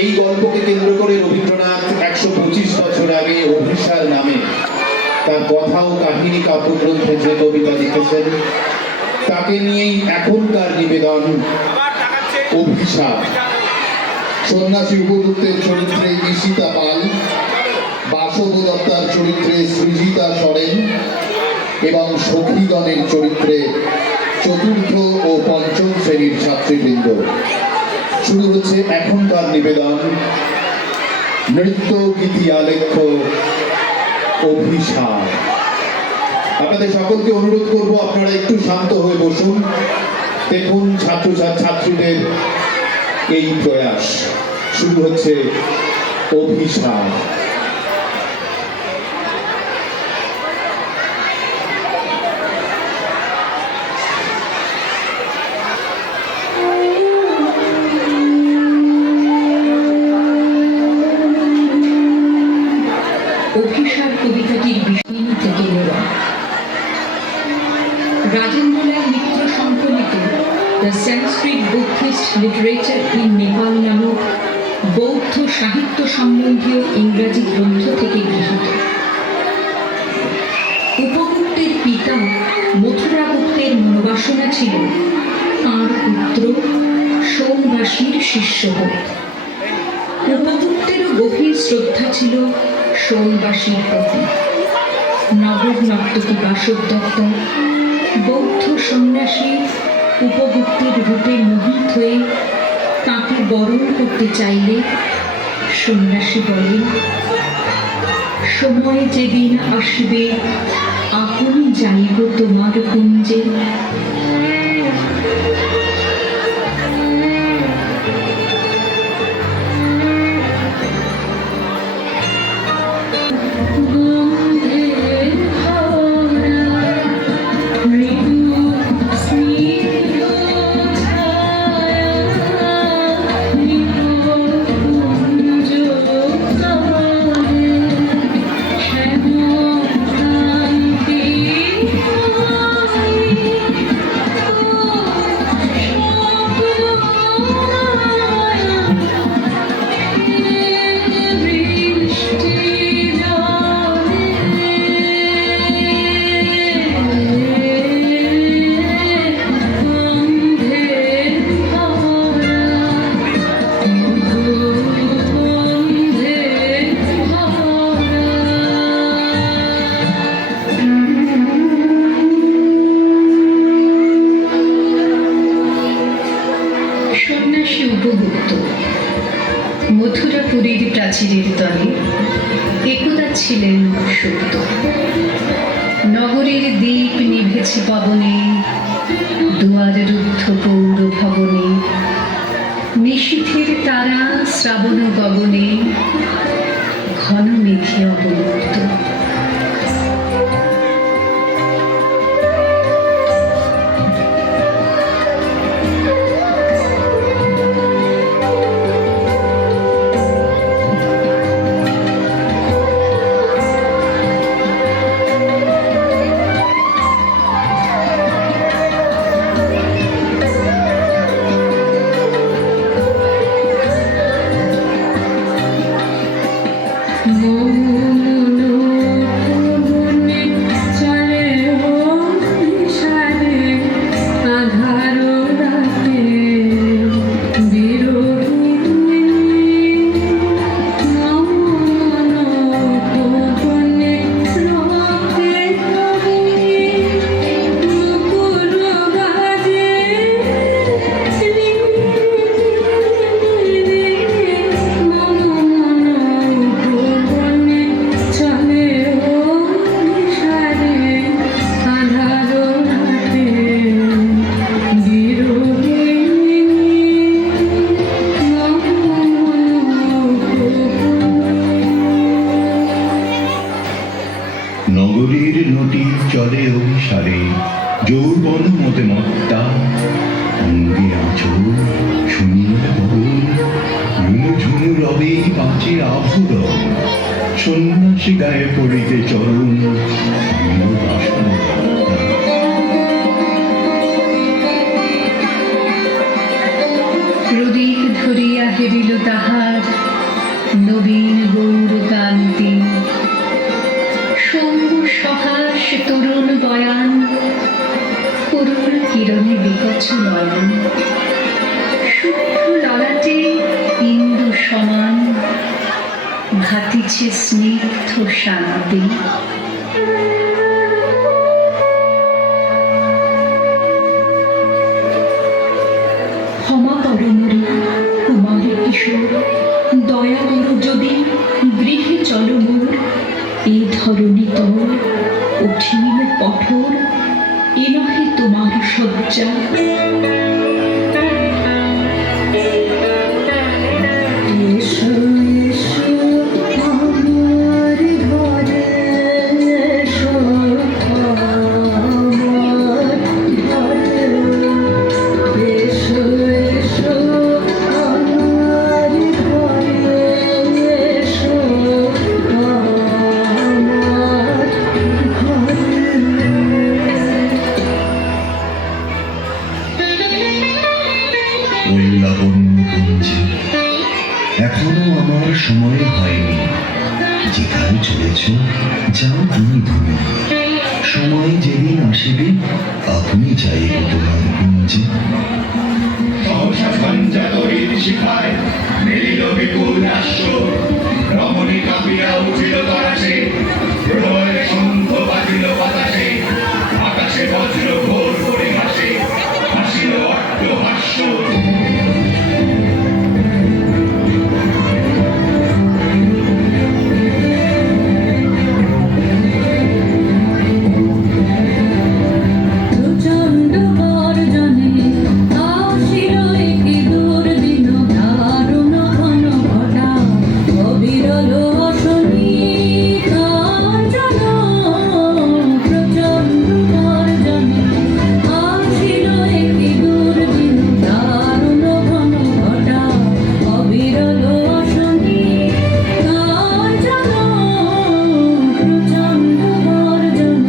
এই গল্পকে কেন্দ্র করে রবীন্দ্রনাথ ১২৫ বছর আগে অভিসার নামে তার কথা ও কাহিনী কাব্যগ্রন্থে যে কবিতা লিখেছেন তাকে নিয়েই এখনকার নিবেদন অভিসার। সন্ন্যাসী উপযুক্তের চরিত্রে ঈশিতা পাল, বাসব দত্তার চরিত্রে সৃজিতা সরেন এবং সখীগণের চরিত্রে চতুর্থ ও পঞ্চম শ্রেণীর ছাত্রীবৃন্দ। শুরু হচ্ছে এখনকার নিবেদন নৃত্য গীতি আলেখ্য অভিসার। আপনাদের সকলকে অনুরোধ করব আপনারা একটু শান্ত হয়ে বসুন, দেখুন ছাত্রীদের এই প্রয়াস। শুরু হচ্ছে অভিসার। অভিসার কবিতাটির বিষয় থেকে নেওয়া। রাজেন্দ্রলাল মিত্র সংকলিত the Sanskrit Buddhist literature in Nepal নামক বৌদ্ধ সাহিত্য সম্বন্ধীয় ইংরাজি গ্রন্থ থেকে গৃহীত। উপগুপ্তের পিতা মথুরা গুপ্তের মনোবাসনা ছিল তাঁর পুত্র সোমবাসীর শিষ্য হোক। উপগুপ্তেরও গভীর শ্রদ্ধা ছিল সোমবাসীর প্রতি। নগর নর্তকী বাসব দত্ত বৌদ্ধ সন্ন্যাসী উপগুপ্তের রূপে মোহিত হয়ে তাঁকে বরণ করতে চাইলে সন্ন্যাসী বলেন, সময় যেদিন আসবে আপনি যাইব তোমার কুঞ্জে। মথুরাপুরীর প্রাচীরের তলে একদা ছিলেন সুপ্ত। নগরের দীপ নিভেছে পবনে, দুয়ার রুদ্ধ পৌর ভবনে। নিশীথের তারা শ্রাবণ গগনে, ঘন মেঘে অবলুপ্ত। নগরীর নটি চলে অভিসারে, যৌবন মতে মত্তা। অঙ্গে আঁচল শুনিয়ে বল, ঝুনু ঝুনু রবে পাঁচে আভরণ। সন্ন্যাসী গায়ে পড়িতে চরণ, প্রদীপ ধরিয়া হেরিল তাহার কিছু নয়ন, সূক্ষ্ম ললাটে ইন্দু সমান ঘাটিছে স্নিগ্ধ শান্তি। ক্ষমা পরমরি কুমারী কিশোর, দয়া করো যদি গৃহে চলো মোর, এই ধরণী তোর কঠিন কঠোর, এ নহে তোমার শয্যা। এসো এসো আমার ঘরে, এসো আমার ঘরে, এসো এসো আমার ঘরে, এসো আমার ওই লাবণ্য কুঞ্জে এখনো আমার সময় হয়নি, যেখানে চলেছ যাও তুমি তুমি, সময় যেদিন আসিবে আপনি যাইবে তোমার কুঞ্জে। সহসা সঞ্জাতরীর শিখায় মেলিল বিপুল রাষ্ট্র, রমণী কাঁপিয়া উঠিল তরাসে, প্রলয়ের শঙ্খ বাজিল বাতাসে, আকাশে বজ্র ঘোর করে হাসে, হাসিল অট্টহাস্য। প্রচণ্ড গর্জনে আসিল একটি দুর্দিন, দারুণ ঘন ঘটা অবিরল অশনি কাঞ্চন। প্রচণ্ড গর্জনে আসিল একটি দুর্দিন, দারুণ ঘন ঘটা অবিরল অশনি কাঞ্চন। প্রচণ্ড গর্জনে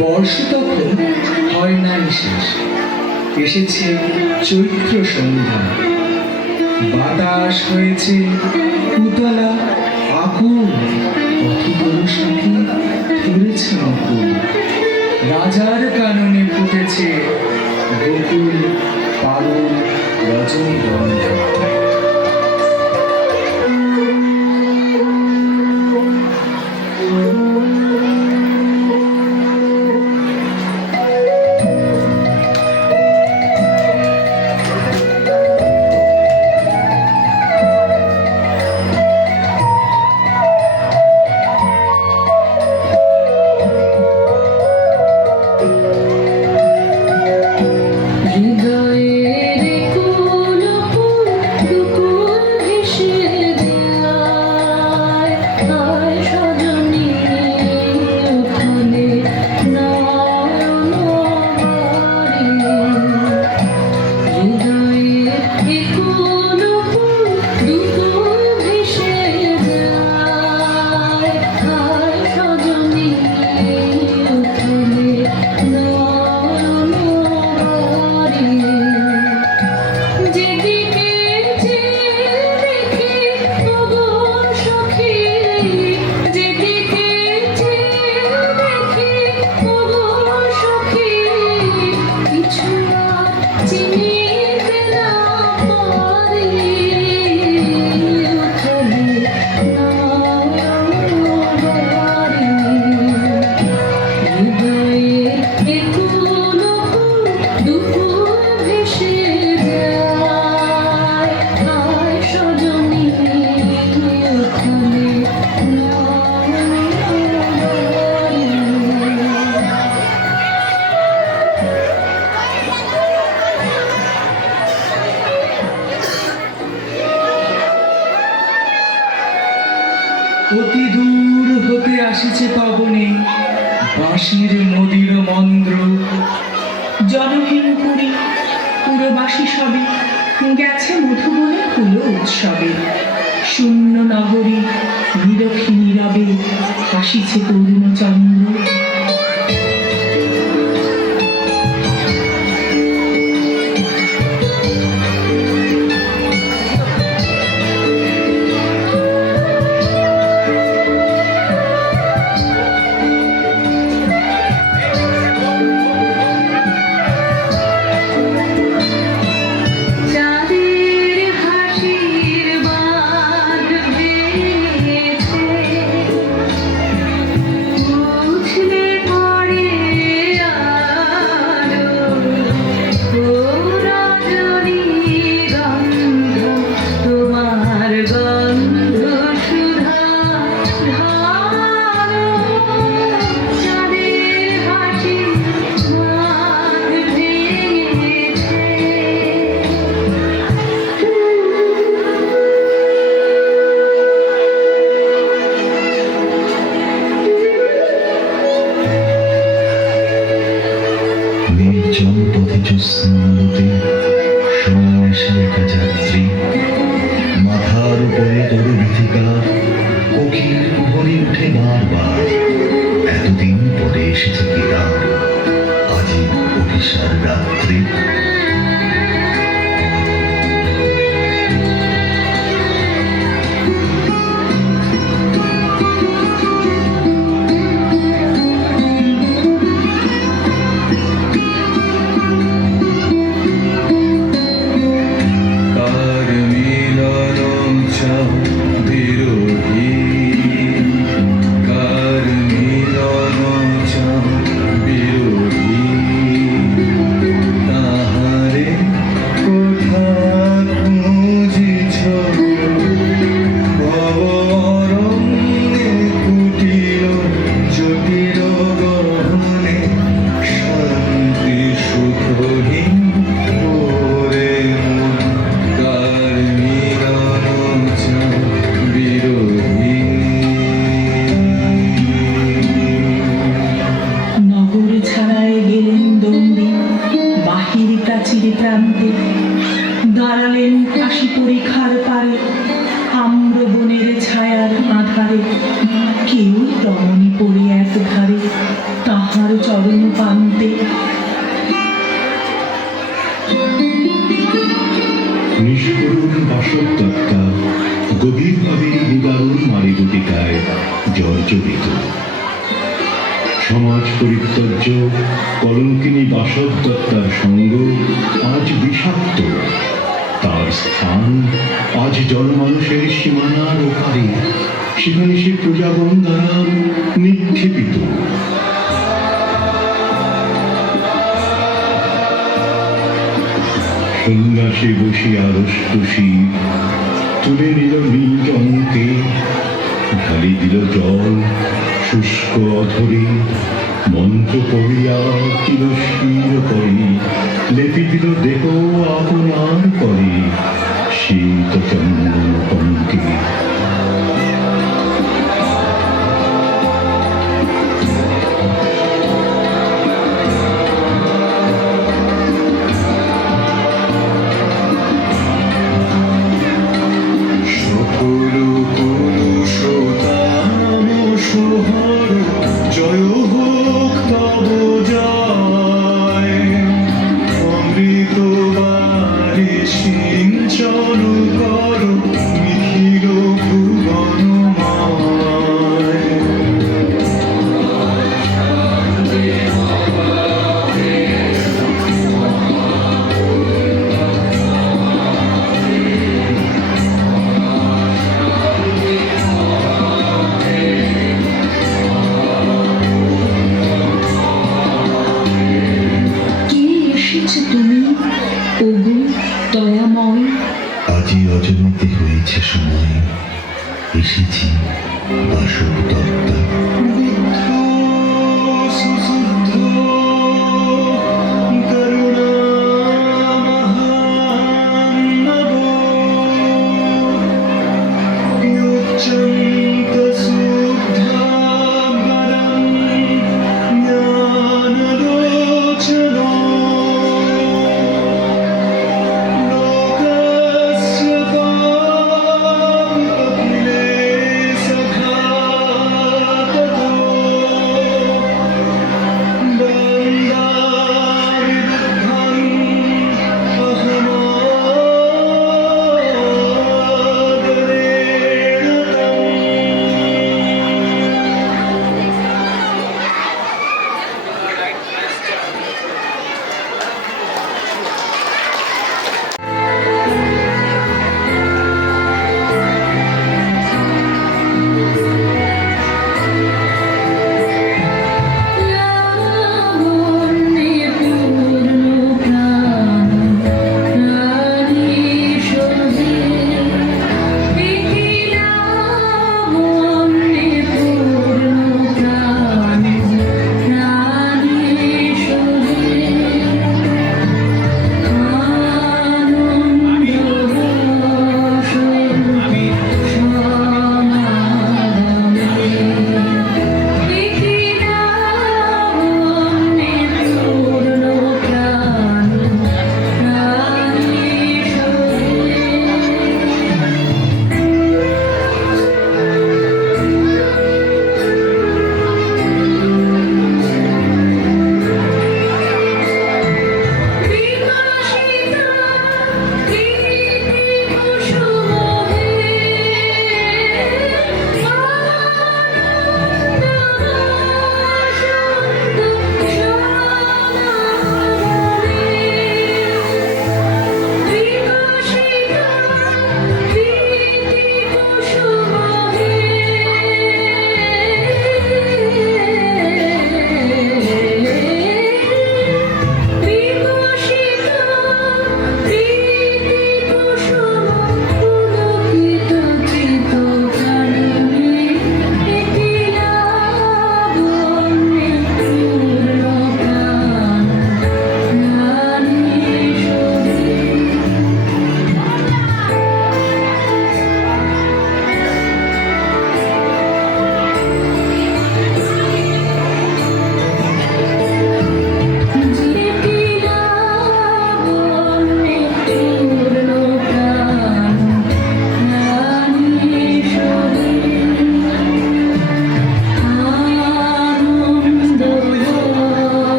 বর্ষ তখন হয় নাই শেষ, এসেছে চৈত্র সন্ধ্যা, বাতাস হয়েছে উতলা আকুল, পথিকর সাথে ধরেছে নকুল, রাজার কাননে ফুটেছে বকুল পাগল রজনীগন্ধা। হৃদয়ের কুল কুল হাসির মদির মন্দ্র। জনহীন পুরী পুরবাসী সবে গেছে মধুবনে ফুল উৎসবে। শূন্য নগরী নিরখী নীরবে হাসিছে পূর্ণচন্দ্র। চাঁদের হাসির বাঁধ ভেঙেছে, উছলে পড়ে আলো, ও রজনীগন্ধ, তোমার গন্ধ সুধা ঢালো। চাঁদের হাসির বাঁধ ভেঙেছে। নির্জন পথে জ্যোৎস্নালোতে সন্ন্যাসী একা যাত্রী, মাথার উপরে তোর ভীতিকার কোকিল কুহরে উঠে বারবার। এতদিন পরে এসেছে কি তার আজি অভিসার রাত্রি। কার মিলন চাও বিরোহী, কার মিলন চাও বিরোহী। তাহারে কোথা খুঁজিছ ভব অরণ্যে কুটির জটিল গহনে, শান্তি সুখহীন ওরে মন। কার মিলন চাও বিরোহী। নগর ছাড়ায় গেলেন দণ্ডী বাহির প্রাচীর প্রান্তে। দাঁড়ালেন কাশী পরীক্ষার পারে আম্র বনের ছায়ার আধারে। কেউ রমণী পড়ে এক ধারে তাহার চরণ পান্তে। নিষ্করুণ বাসব দত্তা গভীরভাবে নিদারুণ নারী গুটিকায় জর্জরিত। সমাজ পরিত্যজ্য কলঙ্কিনী বাসব দত্তার সঙ্গ আজ বিষাক্ত। তার স্থান আজ জনমানুষের সীমানার ওপারে, সেখানে সে প্রজাগণ দ্বারা নিক্ষেপিত। সন্ন্যাসী বসিয়া রষ্টসী তুলে নিল নিজ অঙ্কে, ঢালি দিল জল শুষ্ক অধরে, মন্ত্র পড়িয়া তিরস্কৃত করে লেপি দিল দেহ আপনার করে শীত চন্দন কঙ্কে। সকল কলুষতাম সোহর জয় হোক তব জয়। অমৃত বারে সিঞ্চন কর নিখিল ভুবনময়। কে এসেছে তুমি ওগো দয়াময়? আজি অজনিতে হয়েছে সময়, এসেছি বাসব দত্তা।